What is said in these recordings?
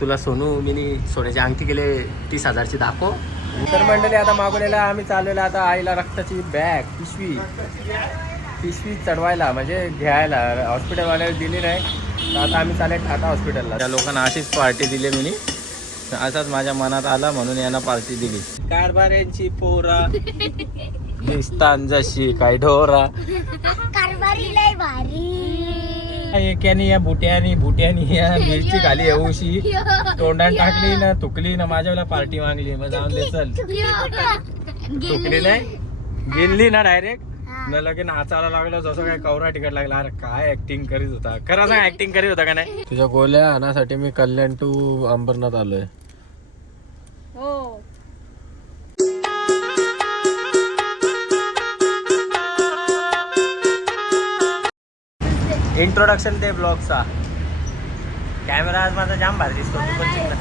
तुला सोनू मी सोन्याची अंगठी केले तीस हजारची दाखव. तर मंडळी आता मागवलेला आम्ही चाललेला आता आईला रक्ताची बॅग पिशवी. पिशवी चढवायला म्हणजे घ्यायला. हॉस्पिटलवाल्याला दिली नाही. तर आता आम्ही चालेल टाटा हॉस्पिटलला त्या लोकांना अशीच पार्टी दिली मी असाच माझ्या मनात आला म्हणून यांना पार्टी दिली. कारभाऱ्यांची पोरा. दिसतान जशी काय ढोरा एक्यानी या बुट्यानी बुट्यानी या मिरची खाली येऊशी. तोंडात टाकली ना तुकली ना माझ्याला पार्टी मागली. मग जाऊन दे चल. तुकली नाही? गेली ना डायरेक्ट न लगे नाचायला लागलं जसं काय कवरा तिकट लागला. अरे काय ऍक्टिंग करीत होता? खरं सांग ऍक्टिंग करीत होता का नाही? तुझ्या गोल्या आणण्यासाठी मी कल्याण टू अंबरनाथ आलोय. इंट्रोडक्शन दे ब्लॉगचा कॅमेरा आज माझा जाम भारी दिसतो तू पण शिकला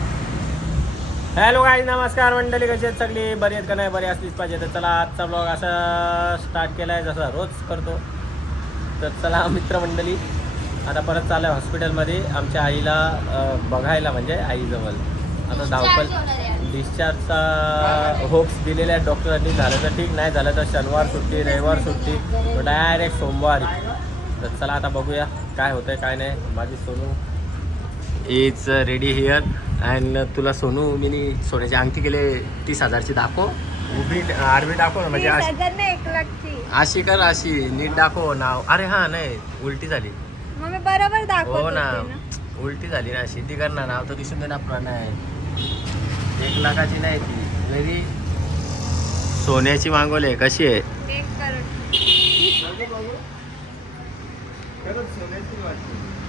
हॅलो गाई नमस्कार मंडळी कशी आहेत सगळी? बरी आहेत का नाही? बरी असलीच पाहिजे. तर चला आजचा ब्लॉग असा स्टार्ट केला आहे जसा रोज करतो. तर चला मित्रमंडळी आता परत चालू आहे हॉस्पिटलमध्ये आमच्या आईला बघायला म्हणजे आईजवळ. आता धावपल डिस्चार्जचा होप्स दिलेल्या आहेत डॉक्टरांनी झालं तर ठीक नाही झालं तर शनिवार सुट्टी रविवार सुट्टी. डायरेक्ट सोमवारी. तर चला आता बघूया काय होतंय काय नाही. माझी Sonu is ready here and तुला सोनू मी सोन्याची अंगठी केले तीस हजारची दाखव. उभी आरवी दाखव ना म्हणजे अशी- कर अशी नीट दाखव नाव. अरे हा नाही उलटी झाली. मग मी बरोबर दाखवत हो ना. होते उलटी झाली ना अशी. ती कर ना नाव तर दिसून दे ना प्रणय एक लाखाची नाही ती. वेरी सोन्याची मागवली आहे. कशी आहे?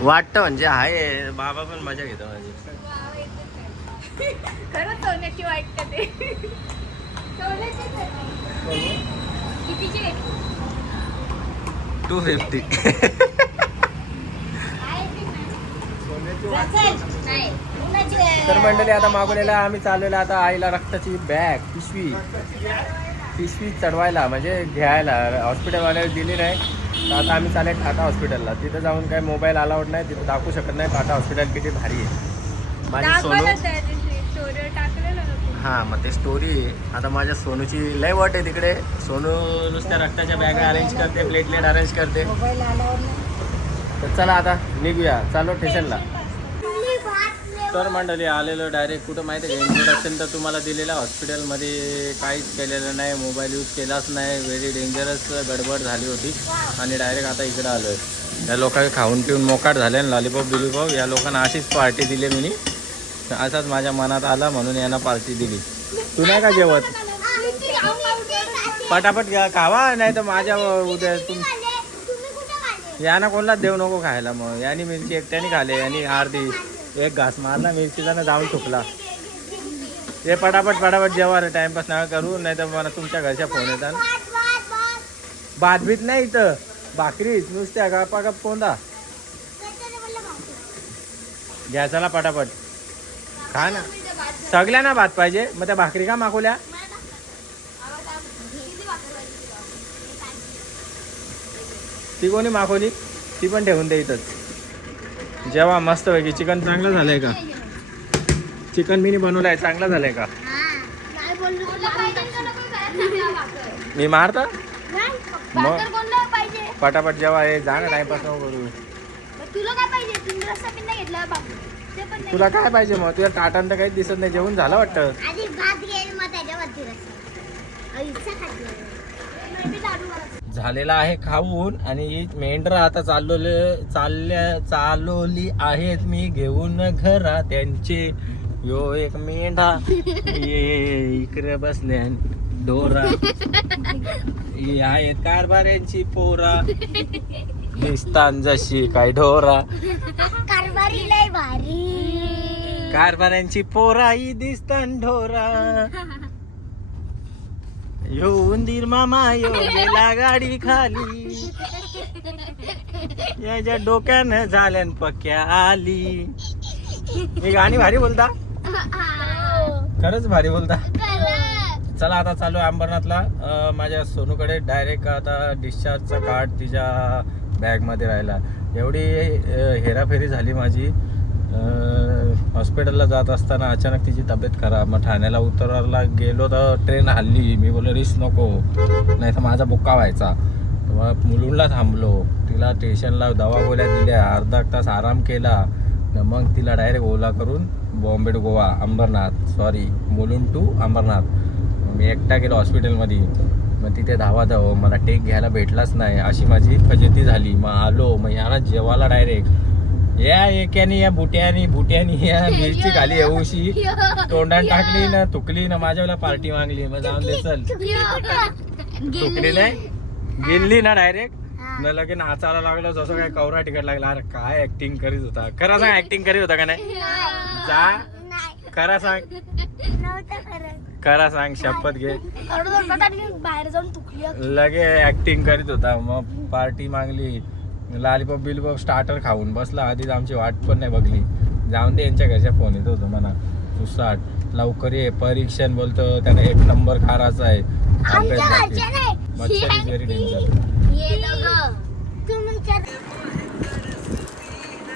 वाटतं म्हणजे आहे बाबा पण मजा घेतो माझी. खरंच सोन्याची वाटत ते? Two fifty. तर मंडळी आता मागवलेला आम्ही चाललेला आता आईला रक्ताची बॅग पिशवी. पिशवी चढवायला म्हणजे घ्यायला. हॉस्पिटलवाल्याला दिली नाही. तर आता आम्ही चालेल टाटा हॉस्पिटलला. तिथं जाऊन काय मोबाईल अलाउड नाही तिथं दाखवू शकत नाही. टाटा हॉस्पिटल किती भारी आहे. माझी सोनू. हां मग ते स्टोरी आता माझ्या सोनूची लय वाट आहे तिकडे. सोनू नुसत्या रक्ताच्या बॅगा अरेंज करते प्लेटलेट अरेंज करते. तर चला आता निघूया. चालो स्टेशनला तर मंडळी आलेलो डायरेक्ट कुठं माहिती आहे का? इंट्रोडक्शन तर तुम्हाला दिलेलं हॉस्पिटलमध्ये काहीच केलेलं नाही मोबाईल यूज केलाच नाही व्हेरी डेंजरस गडबड झाली होती. आणि डायरेक्ट आता इकडं आलो आहे या लोकांनी खाऊन पिऊन मोकाट झाले आणि लॉलीपॉप बिलीपॉप या लोकांना अशीच पार्टी दिली मी. असाच माझ्या मनात आला म्हणून यांना पार्टी दिली. तू नाही का जेवत? पटापट घ्या खावा नाही तर माझ्या उद्या तुम यानं कोणाला देऊ नको खायला मग. यानी मिरची एकट्याने खाले आणि अर्धी एक घास मारला मिरचीचा ना जाऊन ठुकला. ते पटापट पटापट जेव्हा रे टाइमपास नका करू नाही तर मला तुमच्या घरच्या फोन येतात. भातबीत नाही इथं. भाकरीच नुसत्या गप्पा गप कोंदा घ्या चला पटापट. खा ना. सगळ्यांना भात पाहिजे मग त्या भाकरी का मागवल्या? ती कोणी मागवली? ती पण ठेवून दे इथंच. जेव्हा मस्त पैकी चिकन चांगलं झालंय का? चिकन मी बनवलंय चांगलं झालंय का? मी मारता? मग? पटापट जेव्हा हे जा ना टाइमपास करू तुला काय पाहिजे मग? तुझ्या टाटान तर काहीच दिसत नाही जेवण झालं वाटतं. आधी भात घेईल मग त्याच्यावरती रस्सा. इच्छा खाते झालेला आहे खाऊन आणि ही मेंढर आता चालवले चालल्या चालवली आहेत मी घेऊन घरा त्यांचे यो एक मेंढा. ये इकडे बसले डोरा. ही आहेत कारभाऱ्यांची पोरा. दिसतान जशी काय ढोरा. कारभारी लय भारी. कारभाऱ्यांची पोरा ही दिसतान ढोरा. यो उंदीर मामा यो गेला गाडी खाली. याच्या डोक्यानं झाल्यान पक्क्या आली. मी गाणी भारी बोलता. खरंच भारी बोलता. चला आता चालू अंबरनाथला. अं, माझ्या सोनूकडे डायरेक्ट आता डिस्चार्जचा कार्ड तिच्या बॅगमध्ये राहिला. एवढी अं, हेराफेरी झाली माझी. हॉस्पिटलला जात असताना अचानक तिची तब्येत खराब. मग ठाण्याला उतरायला गेलो तर ट्रेन हल्ली. मी बोललो रिस्क नको नाही तर माझा बुक्का व्हायचा. मग मुलुंडला थांबलो. तिला स्टेशनला दवा गोळ्या दिल्या. अर्धा तास आराम केला. मग तिला डायरेक्ट ओला करून Bombay to Goa Ambernath. Sorry Mulund to Ambernath. मी एकटा गेलो हॉस्पिटलमध्ये मग तिथे धावा धाव मला टेक घ्यायला भेटलाच नाही. अशी माझी फजेती झाली. मग आलो. मग याला जेवायला डायरेक्ट या एक्यानी या बुट्यानी बुट्यानी या मिरची खाली येऊशी. तोंडात टाकली ना तुकली ना माझ्या वेळेला पार्टी मागली. मग जाऊन दे चल. तुकली नाही? गेली ना डायरेक्ट न लगे नाचायला लागलो जसं काय कवरा तिकट लागला. अरे काय ऍक्टिंग करीत होता? खरं सांग ऍक्टिंग करीत होता का नाही? जा. खरा सांग. खरं. सांग शपथ घे. बाहेर जाऊन तुकली लगे ऍक्टिंग करीत होता. मग पार्टी मागली. लालीपॉप बिलपॉप स्टार्टर खाऊन बसला. आधीच आमची वाट पण नाही बघली. जाऊन दे यांच्या घरच्या फोन येत होतो म्हणा. सुसाट लवकर ये. परीक्षण बोलतो त्याने एक नंबर खाराचा आहे. नाही. मच्छर इज व्हेरी डेंजर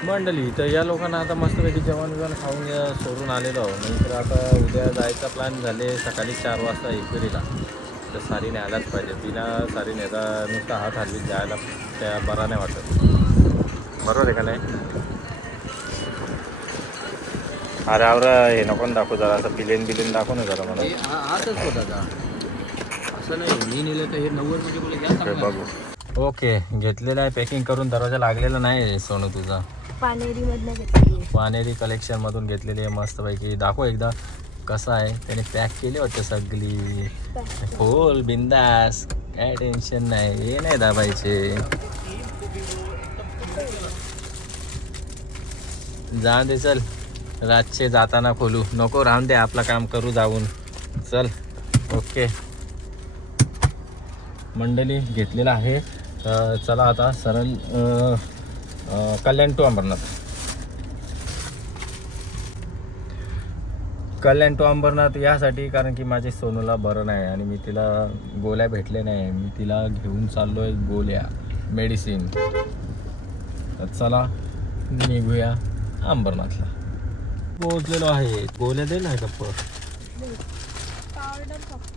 मंडळी तर या लोकांना आता मस्तपैकी जेवण बिवण खाऊन सोडून आलेलो आहो नंतर आता उद्या जायचा प्लॅन झाले सकाळी चार वाजता एकविरीला तर सारीने आलाच पाहिजे. बिना सारीने आता नुसता हात हल्ली जायला त्या बरा नाही वाटत. बरोबर आहे का नाही? अरे अरे हे नको दाखवू जरा असं बिलेन बिलेन दाखव ना जरा मला. होता असं नाही मी नेलं तर हे नव्वद म्हणजे बोले घ्या बघू. ओके घेतलेलं आहे पॅकिंग करून दरवाजा लागलेला नाही सोनू तुझा. पानेरी मधनं घेतली पानेरी कलेक्शन मधून घेतलेली आहे मस्तपैकी. दाखव एकदा. कसं आहे? त्याने पॅक केली वाटतं सगळी. खोल बिंदास. काय टेन्शन नाही. हे नाही दाबायचे. जाऊन दे चल. रातचे जाताना खोलू. नको राहून दे आपलं काम करू जाऊन. चल. ओके. मंडळी घेतलेला आहे. चला आता सरळ कल्याण टू अंबरनाथ. कल्याण टू अंबरनाथ यासाठी कारण की माझे सोनूला बरं नाही आणि मी तिला गोळ्या भेटले नाही. मी तिला घेऊन चाललोय गोळ्या मेडिसिन तर चला निघूया अंबरनाथला. पोहोचलेलो आहे. गोळ्या दे ना गप्प.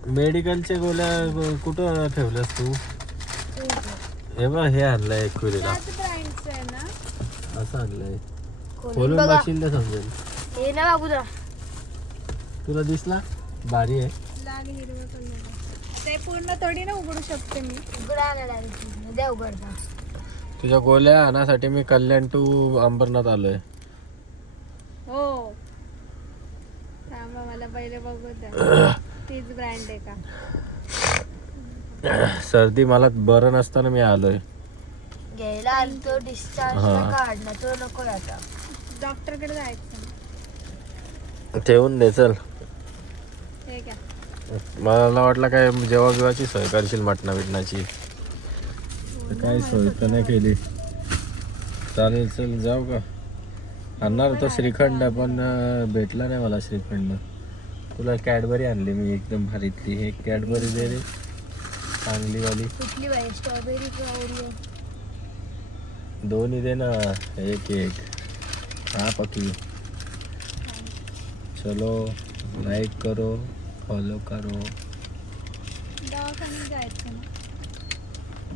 मेडिकलच्या गोळ्या गो- कुठं ठेवल्यास तू? हे बघ हे आणलंय एक कुरीला असं आणलंय. खोलून बघशील तर समजेल. हे ना बाबू जरा तुला दिसला? भारी आहे. ते पूर्ण थोडी ना उघडू शकते मी. उघडता. तुझ्या गोळ्या आणण्यासाठी मी कल्याण टू अंबरनाथ आलोय. हो. थांबा मला पहिले बघू द्या. तीच ब्रँड आहे का? सर्दी मला बरं नसताना मी आलोय. घ्यायला आलो तो डिस्चार्ज. काढला तो नको आता. डॉक्टरकडे जायचं. ठेवून दे चल. मला वाटलं काय जेव्हा बिवाची सोय करशील मटणा बिटणाची. तर काय सोय तर नाही केली. चालेल चल जाऊ का? आणणार होतो श्रीखंड पण भेटला नाही मला श्रीखंड. तुला कॅडबरी आणली मी एकदम भारीतली हे कॅडबरी दे रे. चांगलीवाली. कुठली बाई? स्ट्रॉबेरी दोन्ही दे ना एक एक. हा पकी. चलो लाईक करो. फॉलो करो. दवाखान्यात जायचं ना.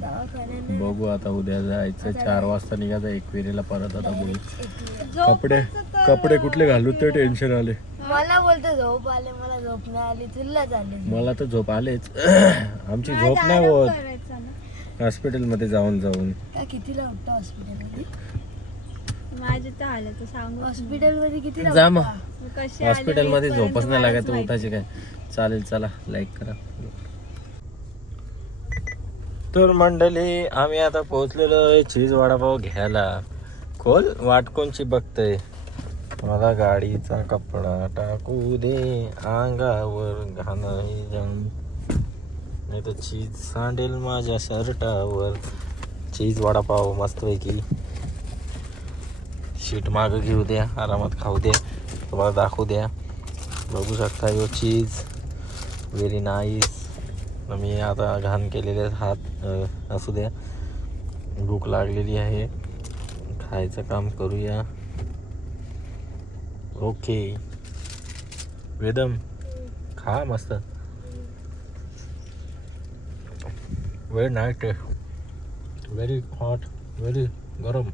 दवाखान्याने बघू आता उद्या जायचं. चार वाजता निघायचं एकविरीला परत आता बोलू. झोप कपडे कपडे कुठले घालू? ते टेन्शन आले. मला बोलतो झोप आले मला झोप नाही आली तुला झाले मला तर झोप आलेच. आमची झोप नाही होत. हॉस्पिटलमध्ये जाऊन जाऊन. काय कितीला उठतो हॉस्पिटलमध्ये? माझे तर आले तर सांगू. हॉस्पिटलमध्ये किती जा मग. हॉस्पिटलमध्ये झोपच नाही लागत. उठायची काय? चालेल चला लाईक करा. तर मंडळी आम्ही आता पोहोचलेलो आहे चीज वडापाव घ्यायला. खोल वाट कोणची बघतय. मला गाडीचा कपडा टाकू दे अंगावर घाणाही नाही तर चीज सांडेल माझ्या शर्टावर. चीज वडापाव मस्तपैकी शीट मागं घेऊ द्या आरामात खाऊ द्या तुम्हाला दाखवू द्या. बघू शकता यो चीज. व्हेरी नाईस मी आता घाण केलेले हात. असू द्या. भूक लागलेली आहे. खायचं काम करूया. ओके वेदम खा मस्त. Very nice taste very hot very गरम.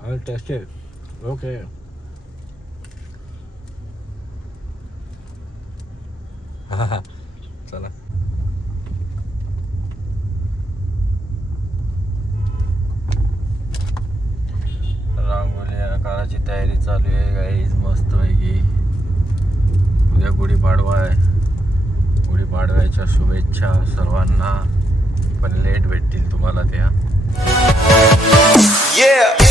आणि टेस्टेड ओके हा हा चला. रांगोळी आकाराची तयारी चालू आहे गाईज मस्त पैकी. उद्या गुढीपाडवा आहे. गुढीपाडव्याच्या शुभेच्छा सर्वांना. पण लेट भेटतील तुम्हाला त्या. Yeah.